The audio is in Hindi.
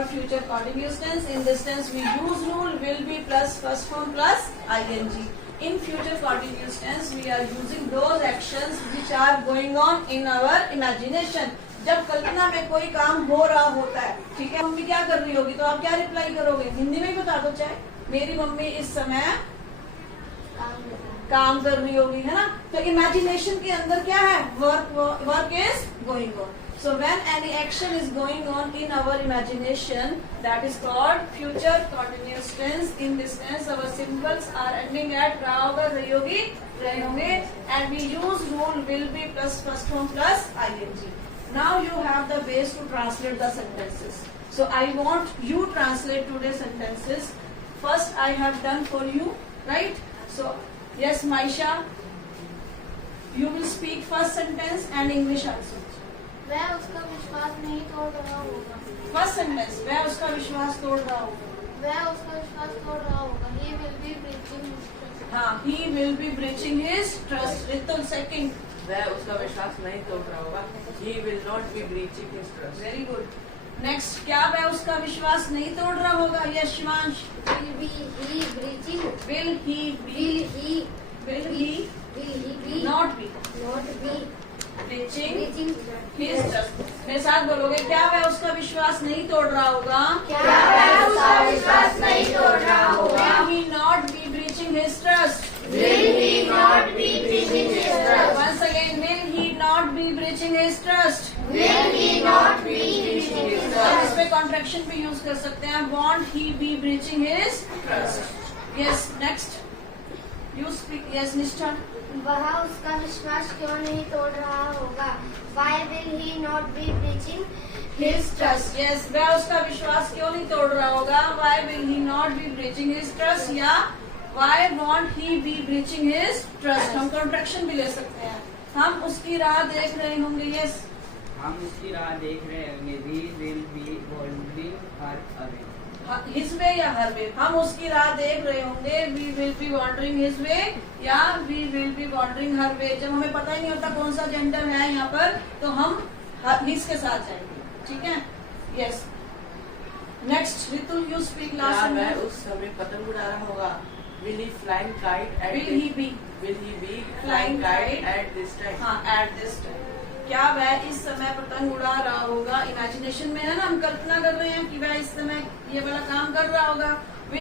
our future continuous tense. In this tense, we use rule will be plus first form plus ing. In future continuous tense, we are using those actions which are going on in our imagination. जब कल्पना में कोई काम हो रहा होता है, ठीक है, मम्मी क्या कर रही होगी तो आप क्या रिप्लाई करोगे? हिंदी में ही बता दो, चाहे मेरी मम्मी इस समय काम कर रही होगी, है ना। तो इमेजिनेशन के अंदर क्या है? Work is going on. So when any action is going on in our imagination, that is called future continuous tense. In this tense, our symbols are ending at ra hoga, rahi hogi, rahe honge, and we use rule will be plus first form plus ing. Now you have the base to translate the sentences. So I want you translate today's sentences. First I have done for you, right? So yes, Maisha, you will speak first sentence and English also. वह उसका विश्वास नहीं तोड़ रहा होगा. फर्स्ट सेंटेंस, वह उसका विश्वास तोड़ रहा होगा. वह उसका विश्वास तोड़ रहा होगा. He will be breaching his trust. हाँ, he will be breaching his trust. Ritul second. वह उसका विश्वास नहीं तोड़ रहा होगा. He will not be breaching his trust. Very good. Next, क्या वह उसका विश्वास नहीं तोड़ रहा होगा? Yes Shivansh. Will be he breaching? Will he be? Will he be? Not be breaching his trust. मेरे साथ बोलोगे, क्या वह उसका विश्वास नहीं तोड़ रहा होगा? क्या वह उसका विश्वास नहीं तोड़ रहा होगा? Will he not be breaching his trust? Will he not be breaching his trust? Once again, will he not be breaching his trust? Will he not be breaching his हम trust? इस पे कॉन्ट्रैक्शन भी यूज कर सकते हैं. Won't he be breaching his trust? Yes. Next, you speak. Yes, Nishtha. वह उसका विश्वास क्यों नहीं तोड़ रहा होगा? Why will he not be breaching His trust. Yes, वह उसका विश्वास क्यों नहीं तोड़ रहा होगा? Why will he not be breaching his trust? या Why won't he be breaching his trust? हम कॉन्ट्रैक्शन भी ले सकते हैं. हम उसकी राह देख रहे होंगे. Yes. हम उसकी राह देख रहे होंगे. We will be wandering her away. His way या her way? हम उसकी राह देख रहे होंगे. We will be wandering his way या we will be wandering her way. जब हमें पता ही नहीं होता कौन सा जेंडर है यहाँ पर, तो हम his के साथ जाएंगे. ठीक है. Yes. Next, Ritul, you speak क्या last. वह उस समय पतंग उड़ा रहा होगा? Will he flying kite at Will this- he be? Will he be Flying flying kite kite? at this time? हाँ, at this time. क्या वह इस समय पतंग उड़ा रहा होगा? इमेजिनेशन में है ना, हम कल्पना कर रहे हैं कि वह इस समय ये वाला काम कर रहा होगा.